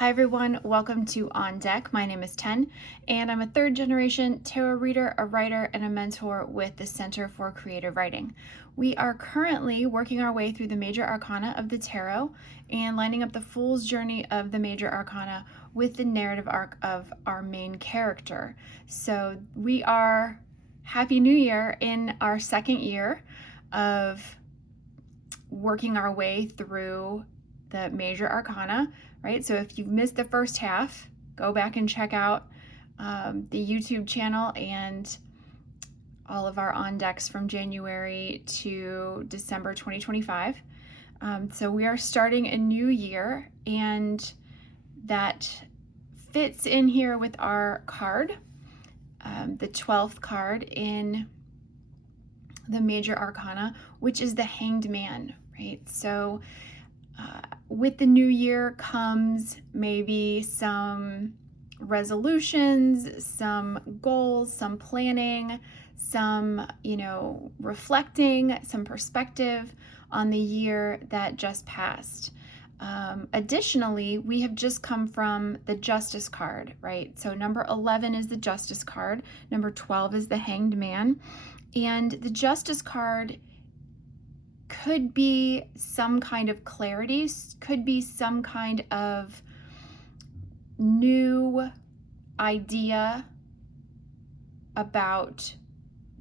Hi everyone, welcome to On Deck. My name is Ten, and I'm a third generation tarot reader, a writer, and a mentor with the Center for Creative Writing. We are currently working our way through the major arcana of the tarot and lining up the fool's journey of the major arcana with the narrative arc of our main character. So we are Happy New Year in our second year of working our way through the major arcana, right? So if you've missed the first half, go back and check out the YouTube channel and all of our on decks from January to December 2025. So we are starting a new year, and that fits in here with our card, the 12th card in the major arcana, which is the Hanged Man, right? So with the new year comes maybe some resolutions, some goals, some planning, some, reflecting, some perspective on the year that just passed. Additionally, we have just come from the Justice card, right? So number 11 is the Justice card, number 12 is the Hanged Man, and the Justice card could be some kind of clarity, could be some kind of new idea about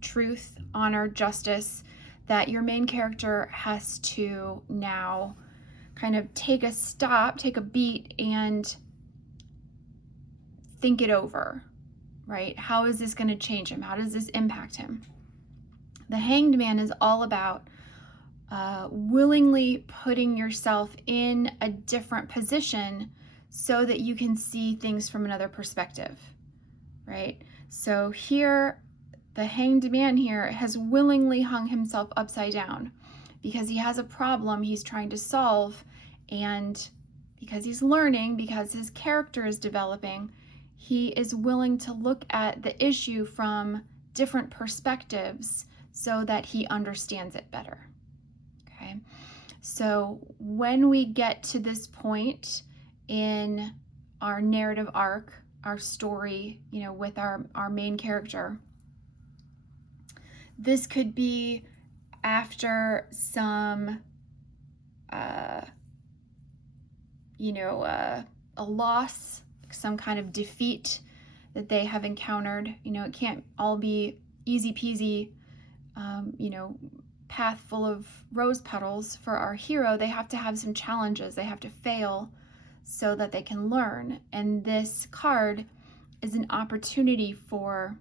truth, honor, justice that your main character has to now kind of take a stop, take a beat, and think it over, right? How is this going to change him? How does this impact him? The Hanged Man is all about willingly putting yourself in a different position so that you can see things from another perspective, right? So here, the Hanged Man here has willingly hung himself upside down because he has a problem he's trying to solve, and because he's learning, because his character is developing, he is willing to look at the issue from different perspectives so that he understands it better. Okay, so when we get to this point in our narrative arc, our story, with our main character, this could be after some, a loss, some kind of defeat that they have encountered. It can't all be easy peasy, path full of rose petals for our hero. They have to have some challenges. They have to fail so that they can learn. And this card is an opportunity for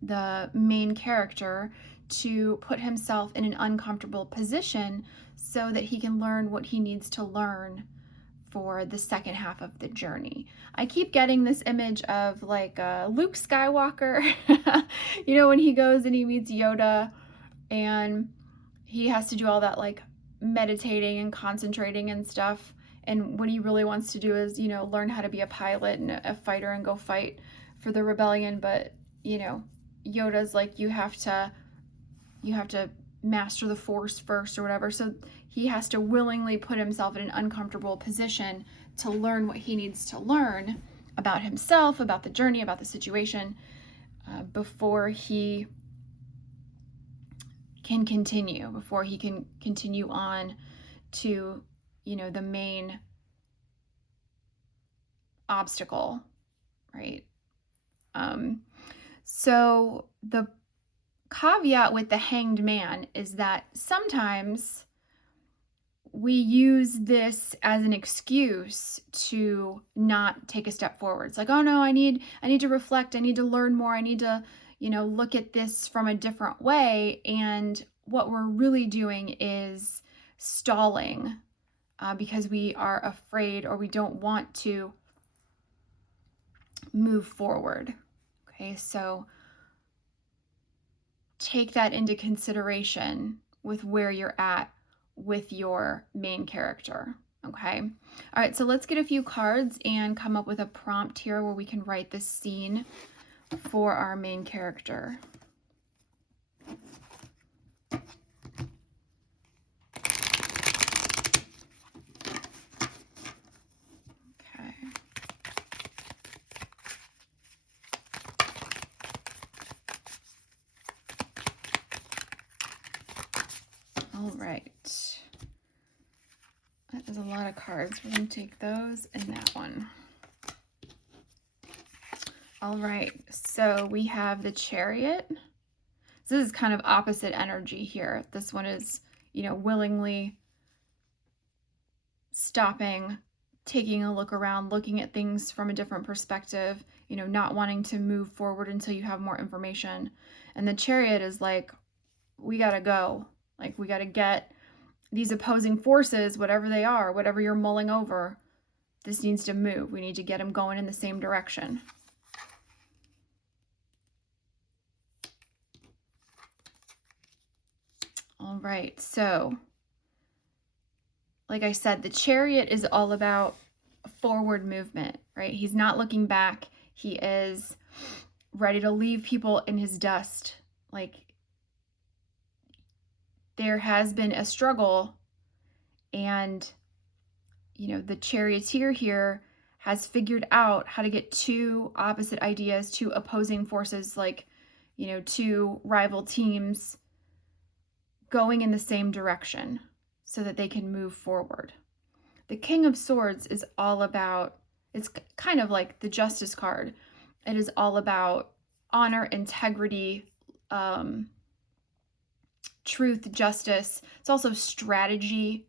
the main character to put himself in an uncomfortable position so that he can learn what he needs to learn for the second half of the journey. I keep getting this image of like Luke Skywalker, when he goes and he meets Yoda and he has to do all that like meditating and concentrating and stuff. And what he really wants to do is, learn how to be a pilot and a fighter and go fight for the rebellion. But, Yoda's like, you have to master the Force first or whatever. So he has to willingly put himself in an uncomfortable position to learn what he needs to learn about himself, about the journey, about the situation, before he can continue on to, the main obstacle, right? So the caveat with the Hanged Man is that sometimes we use this as an excuse to not take a step forward. It's like, oh no, I need to reflect, I need to learn more, I need to, look at this from a different way. And what we're really doing is stalling because we are afraid or we don't want to move forward. Okay, so take that into consideration with where you're at with your main character. Okay. All right, so let's get a few cards and come up with a prompt here where we can write this scene for our main character. That is a lot of cards. We're going to take those and that one. All right, so we have the Chariot. So this is kind of opposite energy here. This one is, willingly stopping, taking a look around, looking at things from a different perspective, not wanting to move forward until you have more information. And the Chariot is like, we got to go. Like, we got to get these opposing forces, whatever they are, whatever you're mulling over, this needs to move. We need to get them going in the same direction. All right, so like I said, the Chariot is all about forward movement, right? He's not looking back. He is ready to leave people in his dust. Like, there has been a struggle, and the charioteer here has figured out how to get two opposite ideas, two opposing forces, like, two rival teams going in the same direction so that they can move forward. The King of Swords is all about, it's kind of like the Justice card. It is all about honor, integrity, truth, justice. It's also strategy.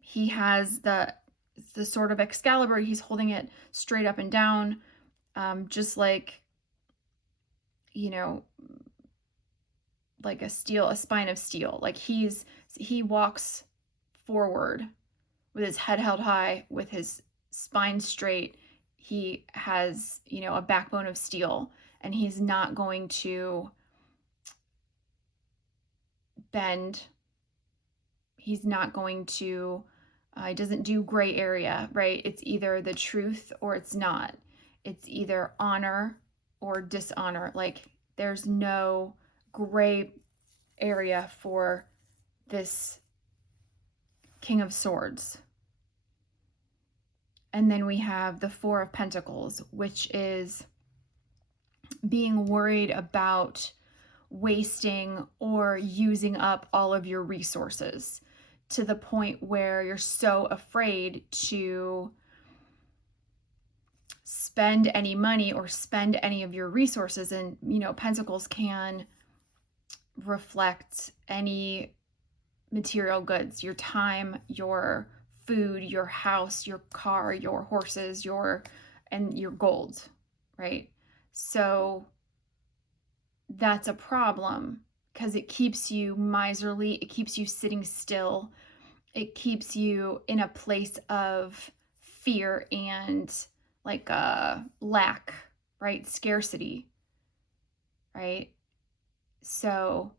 He has the sword of Excalibur. He's holding it straight up and down, just like, like a spine of steel. Like, he walks forward with his head held high, with his spine straight. He has, a backbone of steel, and he's not going to bend. He's not going to, he doesn't do gray area, right? It's either the truth or it's not. It's either honor or dishonor. Like, there's no gray area for this King of Swords. And then we have the Four of Pentacles, which is being worried about wasting or using up all of your resources to the point where you're so afraid to spend any money or spend any of your resources. And, pentacles can reflect any material goods, your time, your food, your house, your car, your horses, and your gold, right? So that's a problem because it keeps you miserly, it keeps you sitting still, it keeps you in a place of fear and like lack, right? Scarcity, right? So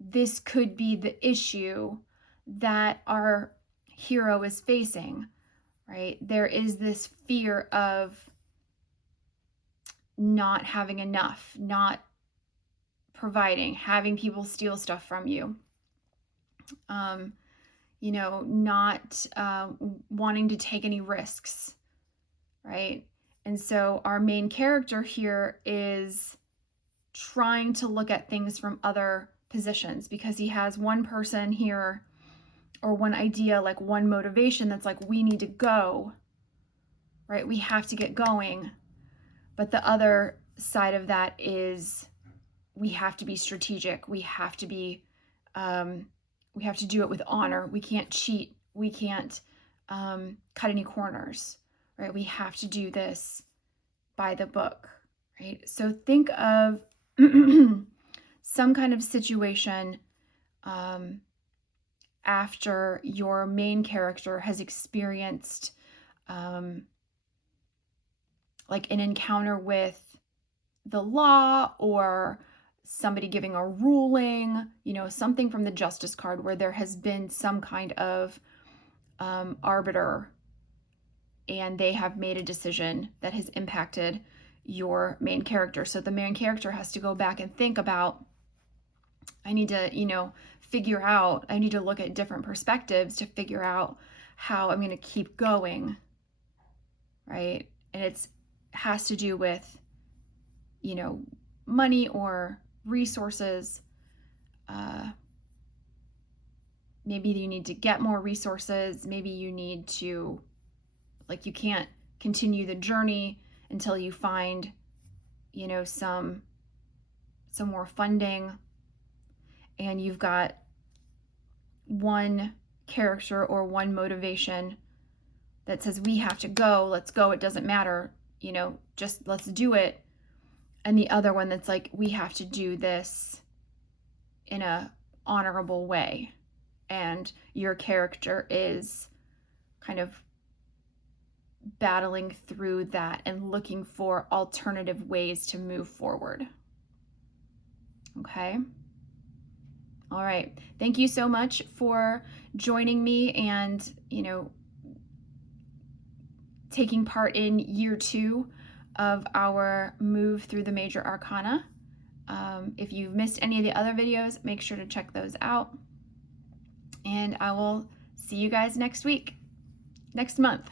this could be the issue that our hero is facing, right? There is this fear of not having enough, not providing, having people steal stuff from you, not wanting to take any risks, right? And so our main character here is trying to look at things from other positions because he has one person here or one idea, like one motivation that's like, we need to go, right? We have to get going. But the other side of that is we have to be strategic. We have to do it with honor. We can't cheat. We can't cut any corners, right? We have to do this by the book, right? So think of some kind of situation after your main character has experienced like an encounter with the law or somebody giving a ruling, something from the Justice card where there has been some kind of arbiter and they have made a decision that has impacted your main character. So the main character has to go back and think about, I need to, I need to look at different perspectives to figure out how I'm going to keep going, right? And it has to do with, money or resources. maybe you need to get more resources. Maybe you need to, like, you can't continue the journey until you find, you know, some more funding, and you've got one character or one motivation that says, we have to go, let's go, it doesn't matter, you know, just let's do it. And the other one that's like, we have to do this in a honorable way. And your character is kind of battling through that and looking for alternative ways to move forward. Okay. All right. Thank you so much for joining me and, you know, taking part in year 2 of our move through the major arcana. If you've missed any of the other videos, make sure to check those out. And I will see you guys next month.